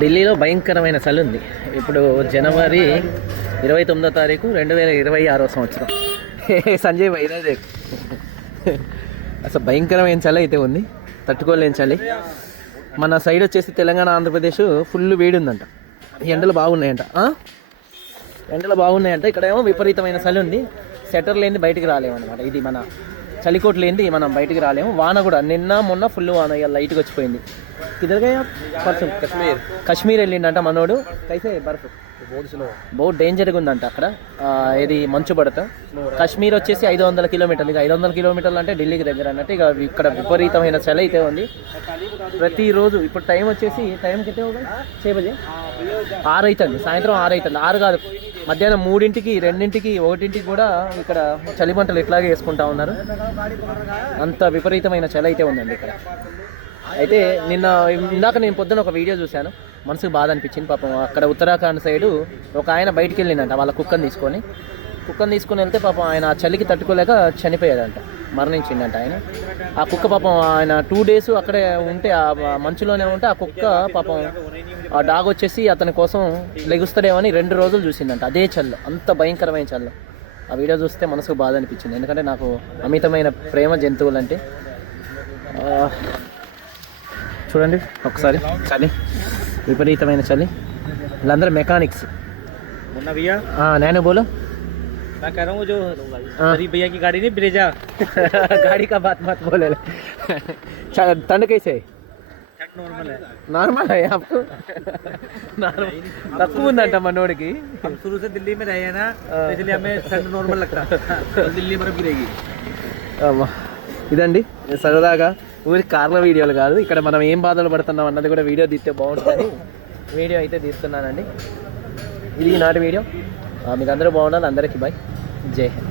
ఢిల్లీలో భయంకరమైన చలి ఉంది. ఇప్పుడు జనవరి 29వ తారీఖు 2026 సంవత్సరం. సంజయ్ భాయ్ ఇదే అసలు భయంకరమైన చలి అయితే ఉంది, తట్టుకోలేని చలి. మన సైడ్ వచ్చేసి తెలంగాణ ఆంధ్రప్రదేశ్ ఫుల్ వేడి ఉందంట, ఎండలు బాగున్నాయంట. ఎండలు బాగున్నాయంట. ఇక్కడేమో విపరీతమైన చలి ఉంది. స్వెటర్ లేని బయటికి రాలేమన్నమాట. ఇది మన చలికోట్ లేనిది మనం బయటికి రాలేము. వాన కూడా నిన్న మొన్న ఫుల్ వాన, ఇక లైట్గా వచ్చిపోయింది. కిదర్గా పర్సన్ కశ్మీర్ వెళ్ళిండంట మనోడు. కైసే బర్ఫ్ బహుత్ డేంజర్గా ఉందంట అక్కడ. ఇది మంచు పడతాం. కశ్మీర్ వచ్చేసి 500 కిలోమీటర్లు. ఇక 500 కిలోమీటర్లు అంటే ఢిల్లీకి దగ్గర అన్నట్టు. ఇక ఇక్కడ విపరీతమైన చలి అయితే ఉంది ప్రతిరోజు. ఇప్పుడు టైం వచ్చేసి టైంకి అయితే 6 బజే 6 అవుతుంది, సాయంత్రం 6 అవుతుంది. 6 కాదు, మధ్యాహ్నం 3ంటికి 2ంటికి 1ంటికి కూడా ఇక్కడ చలి మంటలు ఇట్లాగే వేసుకుంటా ఉన్నారు. అంత విపరీతమైన చలి అయితే ఉందండి ఇక్కడ. అయితే ఇందాక నేను పొద్దున ఒక వీడియో చూశాను, మనసుకు బాధ అనిపించింది. పాపం అక్కడ ఉత్తరాఖండ్ సైడు ఒక ఆయన బయటికి వెళ్ళిందంట వాళ్ళ కుక్కని తీసుకొని వెళ్తే పాపం ఆయన చలికి తట్టుకోలేక చనిపోయాడంట, మరణించిందంట ఆయన. ఆ కుక్క పాపం ఆయన 2 డేస్ అక్కడే ఉంటే, ఆ మంచులోనే ఉంటే, ఆ కుక్క పాపం ఆ డాగ్ వచ్చేసి అతని కోసం లెగుస్తాడేమని 2 రోజులు చూసిందంట. అదే చల్లు, అంత భయంకరమైన చల్లు. ఆ వీడియో చూస్తే మనసుకు బాధ అనిపించింది, ఎందుకంటే నాకు అమితమైన ప్రేమ జంతువులంటే. చూడండి ఒకసారి చలి, విపరీతమైన చలి. వీళ్ళందరూ మెకానిక్స్. నేను బోలో मैं कह रहा हूँ जो गरीब भैया की गाड़ी नहीं ब्रेजा गाड़ी का बात मत बोले. ठंड कैसे है? नॉर्मल है. नॉर्मल है आपको? तక్కువ ఉందంట మనోడికి. हम शुरू से दिल्ली में रहे हैं ना, इसलिए हमें ठंड नॉर्मल लगता है. दिल्ली बर्फ गिरेगी. ఇదండి సరదాగా ఊరి కార్ల వీడియోలు కాదు, ఇక్కడ మనం ఏం బాధలు పడుతున్నాం అన్నది కూడా వీడియో తీస్తే బాగుంటుంది. వీడియో అయితే తీస్తున్నానండి. ఇది నాటి వీడియో. మీరందరూ బాగుండాలి. అందరికీ బాయ్, జై హింద్.